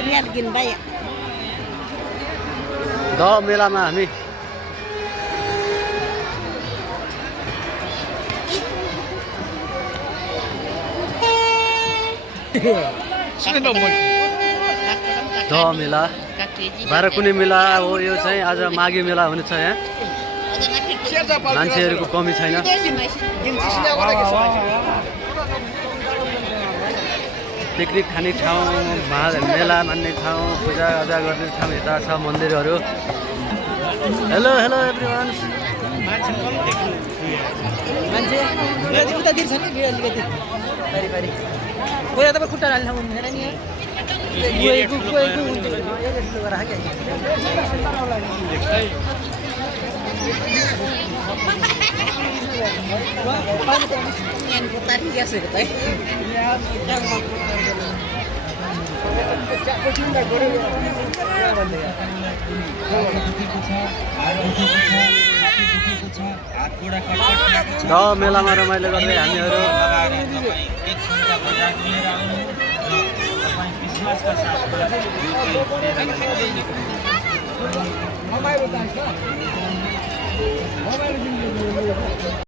Lihat gin bay. The मेलामा हामी the मेला बाह्रकुने मेला हो यो चाहिँ आज माघे मेला हुनेछ यहाँ मान्छेहरूको कमी छैन पिकनिक खाने ठाउँ मेला मान्ने ठाउँ पूजाआजा गर्ने ठाउँ यता छ मन्दिरहरू हेलो हेलो एभ्रिवान मान्छे उता दिन्छ नि भिड अलिकति बारी बारी कोही त खुट्टा हाल्न हुँदैन नि मेलामा रमाइलो गर्दै हामीहरू